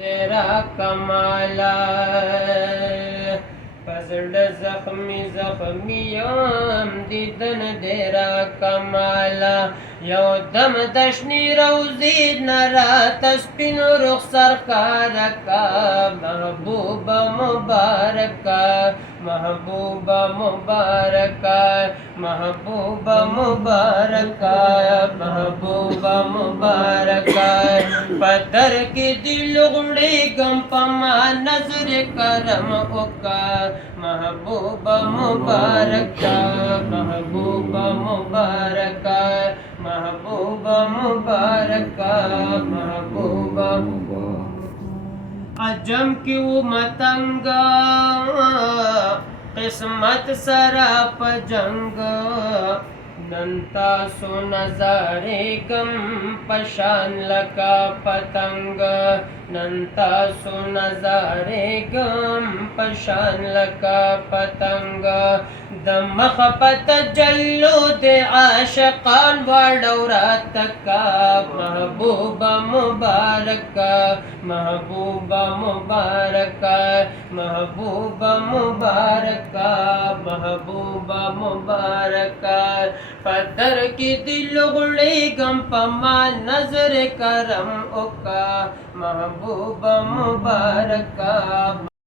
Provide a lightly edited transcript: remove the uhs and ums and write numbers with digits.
तेरा कमाला पसड जख्मी जख्मियाम दीदन तेरा कमाला यो दम दशनी रोजी नरा तस्पिन रुखसर का महबूबा मुबारका महबूबा मुबारका महबूबा मुबारका महबूबा मुबारका पदर के दिल उड़े गम पमा नजर करम ओका महबूबा मुबारका महबूबा मुबारका महबूबा मुबारका महबूबा अजम की वो मतंगा किस्मत सराप जंग नंता सो नजारे गम पशान लका पतंग नंता सो नजारे गम पशान लका पतंग दमख पत जल्लो दे आशकान वाडौरा तका महबूबा मुबारका महबूबा मुबारका महबूबा मुबारका महबूबा मुबारका पदर की दिल गुड़े गम पमा नजर करम ओका महबूबा मुबारका।